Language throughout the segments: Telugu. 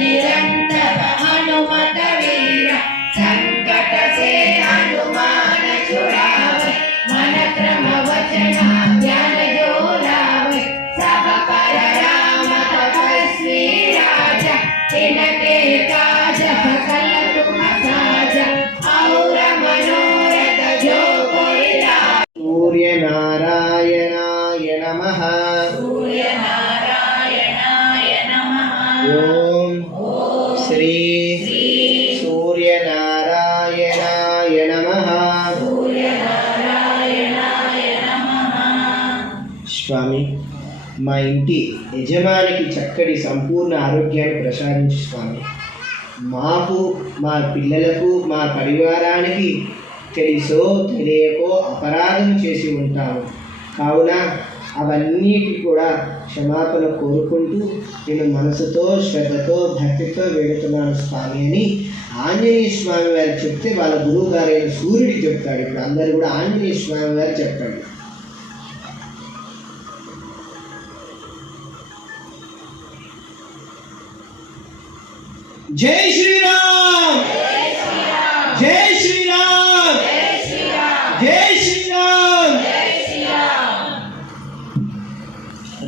निरंतर हनुमत वीर संकट से हनुमान छुड़ावे मन क्रम वचन ज्ञान जो लावे सब पर राम तपस्वी राजा तिनके काज सकल तुम साजा और मनोरथ जो कोई लावे। सूर्य नारायणाय नमः। सूर्य नारायणाय नमः। ओम श्री सूर्य नारायणाय नमः। सूर्य नारायणाय नमः। స్వామి, మా ఇంటి యజమానికి చక్కటి సంపూర్ణ ఆరోగ్యాన్ని ప్రసాదించు స్వామి. మాకు, మా పిల్లలకు, మా పరివారానికి తెలుసో తెలియకో అపరాధం చేసి ఉంటాము. కావున అవన్నిటి కూడా క్షమాపణ కోరుకుంటూ నేను మనసుతో శ్రద్ధతో భక్తితో వేడుతున్నాను స్వామి అని ఆంజనేయ స్వామి వారు చెప్తే వాళ్ళ గురువు గారైన సూర్యుడికి చెప్తాడు. ఇప్పుడు అందరు కూడా ఆంజనేయ స్వామి వారు చెప్పండి. జై శ్రీరామ్, జై శ్రీరామ్, జై శ్రీరామ్.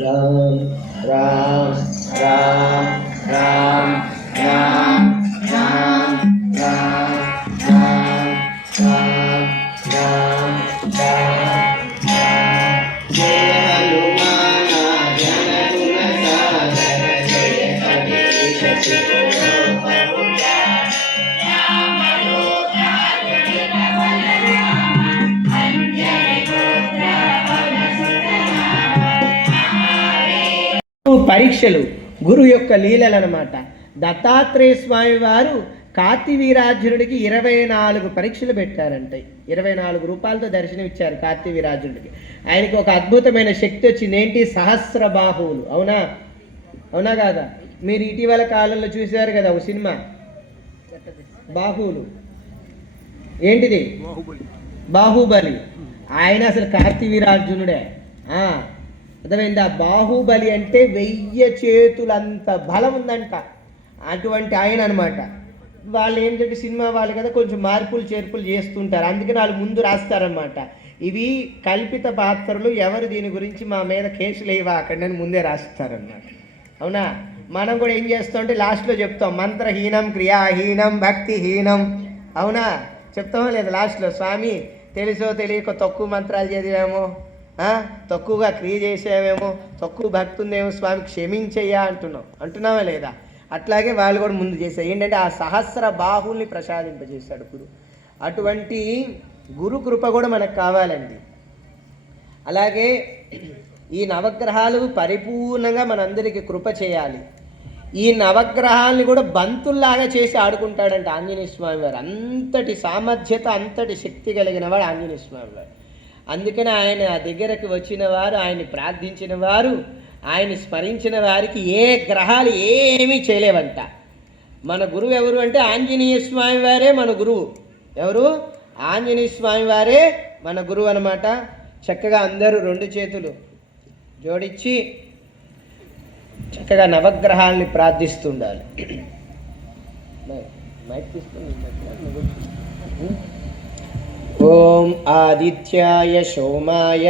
రామ్ రామ్ రామ్ రామ్ రామ్ రామ్ రామ్ రామ్ రామ్ రామ్ రామ్ జయ హనుమాన జన గుణ సాగర జయ కవీశ పరీక్షలు గురు యొక్క లీలలు అన్నమాట. దత్తాత్రేయ స్వామి వారు కార్తీవీరార్జునుడికి 24 పరీక్షలు పెట్టారంట. 24 రూపాయలతో దర్శనం ఇచ్చారు కార్తీవీరార్జునుడికి. ఆయనకి ఒక అద్భుతమైన శక్తి వచ్చింది. ఏంటి? సహస్ర బాహువులు. అవునా? అవునా కాదా? మీరు ఇటీవల కాలంలో చూశారు కదా ఒక సినిమా బాహువులు. ఏంటిది? బాహుబలి. ఆయన అసలు కార్తీవీరార్జునుడే. అర్థమైందా? బాహుబలి అంటే 1000 చేతులంత బలం ఉందంట. అటువంటి ఆయన అనమాట. వాళ్ళు ఏంటంటే సినిమా వాళ్ళు కదా, కొంచెం మార్పులు చేర్పులు చేస్తుంటారు. అందుకని వాళ్ళు ముందు రాస్తారనమాట, ఇవి కల్పిత పాత్రలు, ఎవరు దీని గురించి మా మీద కేసులు వేయవాకండి అని ముందే రాస్తారన్నమాట. అవునా? మనం కూడా ఏం చేస్తామంటే లాస్ట్లో చెప్తాం, మంత్రహీనం, క్రియాహీనం, భక్తిహీనం. అవునా? చెప్తామా లేదా లాస్ట్లో? స్వామి తెలుసో తెలియక తక్కువ మంత్రాలు చదివామో, తక్కువగా క్రియ చేసేవేమో, తక్కువ భక్తి ఉందేమో, స్వామి క్షమించయ్యా అంటున్నావా లేదా? అట్లాగే వాళ్ళు కూడా ముందు చేశారు. ఏంటంటే ఆ సహస్ర బాహుల్ని ప్రసాదింపజేశాడు గురు. అటువంటి గురు కృప కూడా మనకు కావాలండి. అలాగే ఈ నవగ్రహాలు పరిపూర్ణంగా మనందరికీ కృప చేయాలి. ఈ నవగ్రహాలని కూడా బంతుల్లాగా చేసి ఆడుకుంటాడంట ఆంజనేయ స్వామి వారు. అంతటి సామర్థ్యత, అంతటి శక్తి కలిగిన వాడు ఆంజనేయ స్వామి వారు. అందుకని ఆయన దగ్గరకు వచ్చిన వారు, ఆయన్ని ప్రార్థించిన వారు, ఆయన్ని స్మరించిన వారికి ఏ గ్రహాలు ఏమీ చేయలేవంట. మన గురువు ఎవరు అంటే ఆంజనేయ స్వామి వారే మన గురువు. ఎవరు? ఆంజనేయ స్వామి వారే మన గురువు అన్నమాట. చక్కగా అందరూ 2 చేతులు జోడించి చక్కగా నవగ్రహాలని ప్రార్థిస్తుండాలి. ఓం ఆదిత్యాయ సోమాయ